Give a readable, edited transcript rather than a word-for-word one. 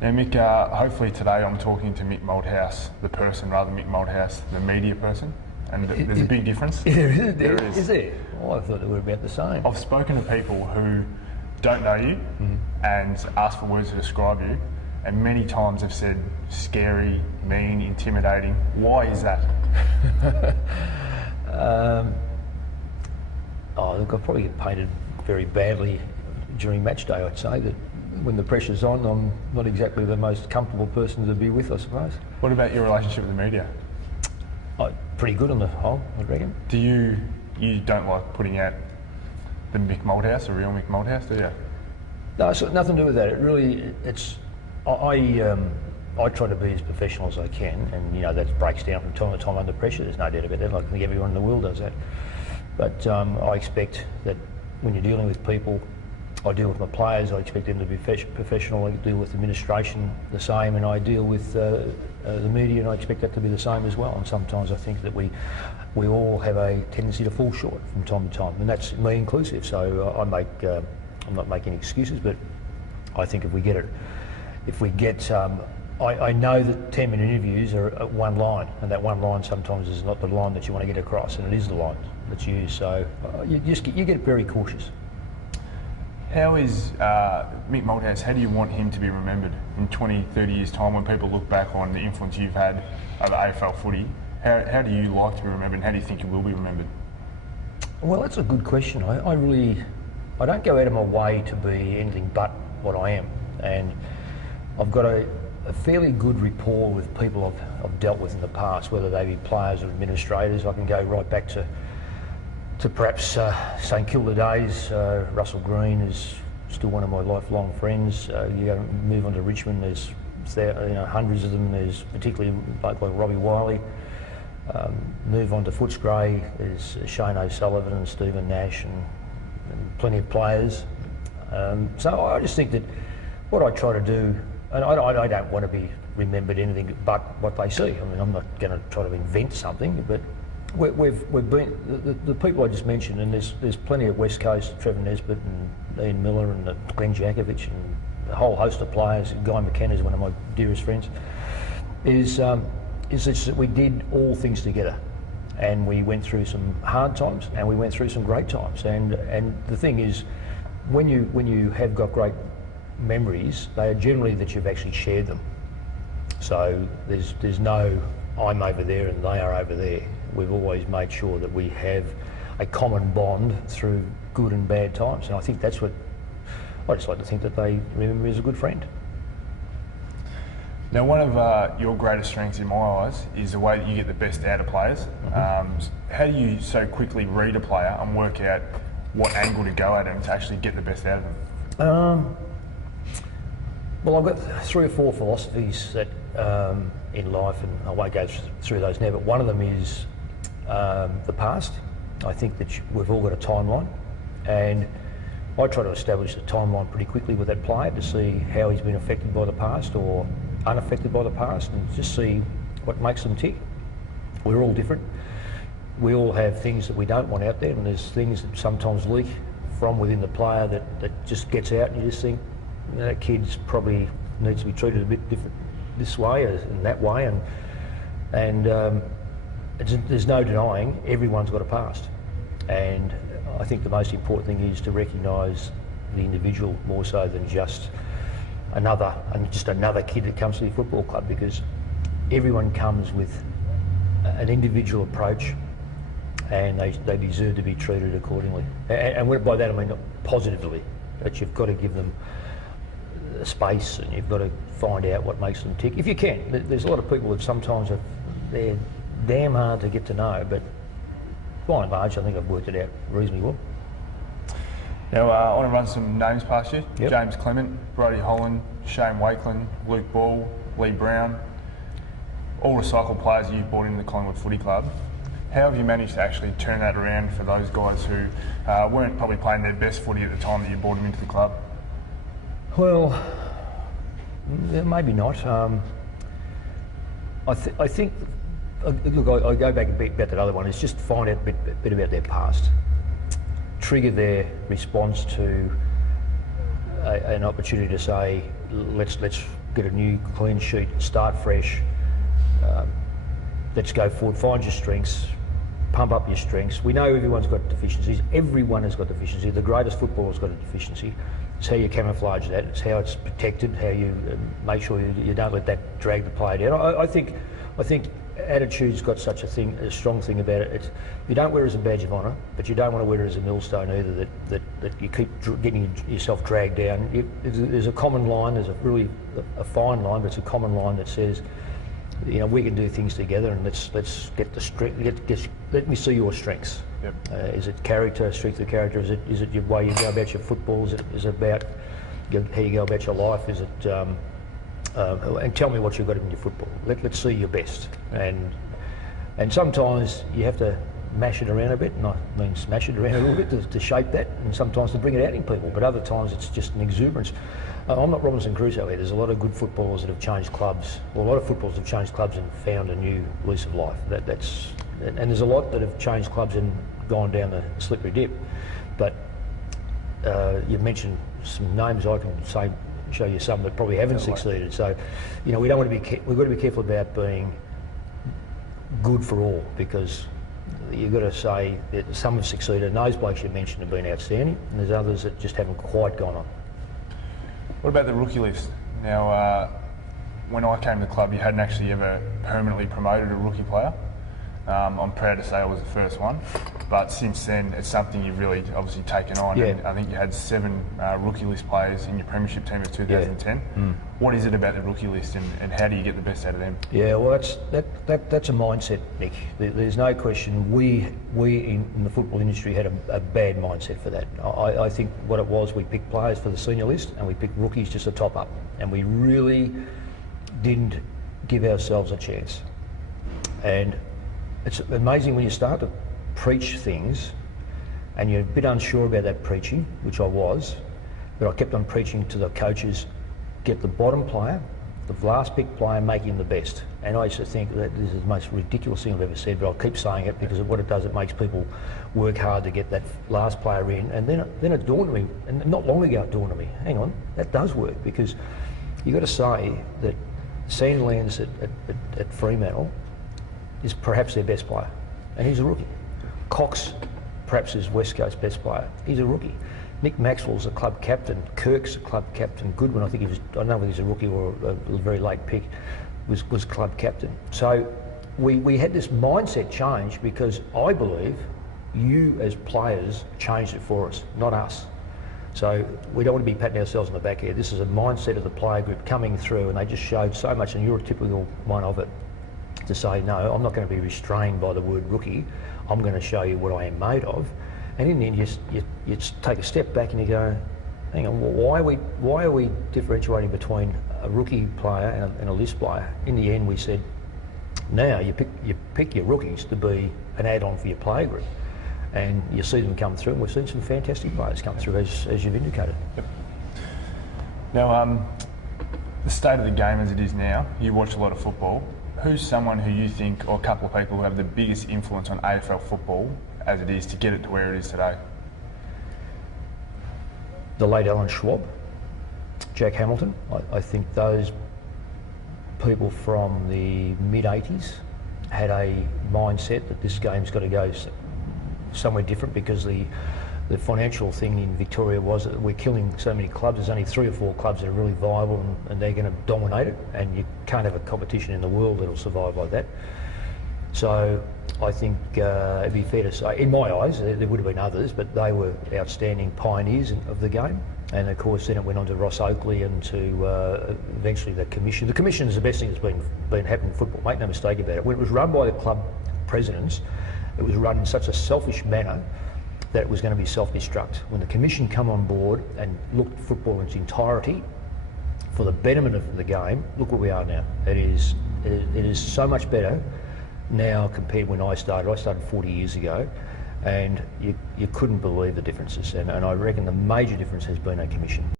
Now, Mick, hopefully today I'm talking to Mick Malthouse, the person, rather than Mick Malthouse, the media person. And there's a big difference. There is. Is there? Oh, I thought they were about the same. I've spoken to people who don't know you and ask for words to describe you, and many times have said scary, mean, intimidating. Why is that? Look, I probably get painted very badly during match day, I'd say, that when the pressure's on, I'm not exactly the most comfortable person to be with, I suppose. What about your relationship with the media? Pretty good on the whole, I reckon. Do you don't like putting out the Mick Malthouse, the real Mick Malthouse, do you? No, it's got nothing to do with that. It really, I try to be as professional as I can, and that breaks down from time to time under pressure. There's no doubt about that. I think everyone in the world does that. But I expect that when you're dealing with people, I deal with my players. I expect them to be professional. I deal with administration the same, and I deal with the media, and I expect that to be the same as well. And sometimes I think that we all have a tendency to fall short from time to time, and that's me inclusive. So I'm not making excuses, but I think if we get, I know that 10-minute interviews are at one line, and that one line sometimes is not the line that you want to get across, and it is the line that's used. So you get very cautious. How is Mick Malthouse, how do you want him to be remembered in 20, 30 years' time when people look back on the influence you've had over AFL footy? How do you like to be remembered, and how do you think you will be remembered? Well, that's a good question. I don't go out of my way to be anything but what I am, and I've got a fairly good rapport with people I've dealt with in the past, whether they be players or administrators. I can go right back to perhaps St Kilda days. Russell Green is still one of my lifelong friends. You move on to Richmond, there's hundreds of them. There's particularly like Robbie Wiley. Move on to Footscray, there's Shane O'Sullivan and Stephen Nash and plenty of players. So I just think that what I try to do, and I don't want to be remembered anything but what they see. I mean, I'm not going to try to invent something, but we've been the people I just mentioned, and there's plenty of West Coast, Trevor Nesbitt and Ian Miller and Glenn Jakovich and a whole host of players. Guy McKenna is one of my dearest friends. Is that we did all things together, and we went through some hard times and we went through some great times. And the thing is, when you have got great memories, they are generally that you've actually shared them. So there's no I'm over there and they are over there. We've always made sure that we have a common bond through good and bad times, and I think that's what I just like to think that they remember me as a good friend. Now, one of your greatest strengths in my eyes is the way that you get the best out of players. How do you so quickly read a player and work out what angle to go at them to actually get the best out of them? Well, I've got 3 or 4 philosophies that in life, and I won't go through those now, but one of them is the past. I think that we've all got a timeline, and I try to establish a timeline pretty quickly with that player to see how he's been affected by the past or unaffected by the past, and just see what makes them tick. We're all different. We all have things that we don't want out there, and there's things that sometimes leak from within the player that just gets out, and you just think, that kid's probably needs to be treated a bit different this way and that way, and there's no denying everyone's got a past, and I think the most important thing is to recognise the individual more so than just another kid that comes to the football club, because everyone comes with an individual approach, and they deserve to be treated accordingly. And by that I mean not positively, but you've got to give them space, and you've got to find out what makes them tick if you can. There's a lot of people that sometimes they're damn hard to get to know, but by and large I think I've worked it out reasonably well. Now, I want to run some names past you. Yep. James Clement, Brodie Holland, Shane Wakeland, Luke Ball, Lee Brown, all recycled players that you've brought into the Collingwood Footy Club. How have you managed to actually turn that around for those guys who weren't probably playing their best footy at the time that you brought them into the club? Well, maybe not. I think, look, I go back a bit about that other one, is just find out a bit about their past. Trigger their response to an opportunity to say, let's get a new clean sheet, start fresh. Let's go forward, find your strengths, pump up your strengths. We know everyone's got deficiencies. Everyone has got deficiencies. The greatest footballer's got a deficiency. It's how you camouflage that. It's how it's protected. How you make sure you don't let that drag the player down. I think attitude's got such a strong thing about it. You don't wear it as a badge of honour, but you don't want to wear it as a millstone either. That you keep getting yourself dragged down. There's a common line. There's a fine line, but it's a common line that says, we can do things together, and let's get the strength. Let me see your strengths. Yep. Is it character, strength of character? Is it your way you go about your football? Is it about how you go about your life? Is it and tell me what you've got in your football. Let's see your best. And sometimes you have to mash it around a bit, and I mean smash it around a little bit to shape that, and sometimes to bring it out in people. But other times it's just an exuberance. I'm not Robinson Crusoe here. There's a lot of good footballers that have changed clubs. Well, a lot of footballers have changed clubs and found a new lease of life. And there's a lot that have changed clubs and gone down the slippery dip. But you've mentioned some names. I can show you some that probably haven't succeeded. So, we don't want to be. We've got to be careful about being good for all, because you've got to say that some have succeeded. And those blokes you mentioned have been outstanding, and there's others that just haven't quite gone on. What about the rookie list? Now, when I came to the club, you hadn't actually ever permanently promoted a rookie player. I'm proud to say I was the first one, but since then it's something you've really obviously taken on. Yeah. And I think you had 7 rookie list players in your premiership team of 2010. Yeah. Mm. What is it about the rookie list, and how do you get the best out of them? Yeah, well, that's a mindset, Nick. There's no question. We in the football industry had a bad mindset for that. I think what it was, we picked players for the senior list and we picked rookies just to top up, and we really didn't give ourselves a chance. And it's amazing when you start to preach things and you're a bit unsure about that preaching, which I was, but I kept on preaching to the coaches, get the bottom player, the last pick player, make him the best. And I used to think that this is the most ridiculous thing I've ever said, but I'll keep saying it because what it does, it makes people work hard to get that last player in. And then it dawned on me, and not long ago it dawned on me, hang on, that does work, because you've got to say that Sandlands at Fremantle is perhaps their best player, and he's a rookie. Cox perhaps is West Coast's best player. He's a rookie. Mick Maxwell's a club captain. Kirk's a club captain. Goodwin, I think I don't know whether he's a rookie or a very late pick, was club captain. So we had this mindset change because I believe you as players changed it for us, not us. So we don't want to be patting ourselves on the back here. This is a mindset of the player group coming through, and they just showed so much, and you're a typical one of it, to say, no, I'm not going to be restrained by the word rookie. I'm going to show you what I am made of. And in the end, you take a step back and you go, hang on, why are we differentiating between a rookie player and a list player? In the end, we said, now you pick your rookies to be an add-on for your player group, and you see them come through. And we've seen some fantastic players come through, as you've indicated. Yep. Now, the state of the game as it is now, you watch a lot of football. Who's someone who you think, or a couple of people who have the biggest influence on AFL football as it is to get it to where it is today? The late Alan Schwab, Jack Hamilton. I think those people from the mid-80s had a mindset that this game's got to go somewhere different, because the financial thing in Victoria was that we're killing so many clubs. There's only 3 or 4 clubs that are really viable, and they're going to dominate it, and you can't have a competition in the world that'll survive like that. So I think it'd be fair to say, in my eyes, there would have been others, but they were outstanding pioneers of the game. And of course then it went on to Ross Oakley and to eventually the Commission. The Commission is the best thing that's been happening in football, make no mistake about it. When it was run by the club presidents, it was run in such a selfish manner that it was going to be self-destruct. When the Commission come on board and looked at football in its entirety for the betterment of the game, look where we are now. It is so much better now compared when I started. I started 40 years ago, and you couldn't believe the differences. And I reckon the major difference has been a Commission.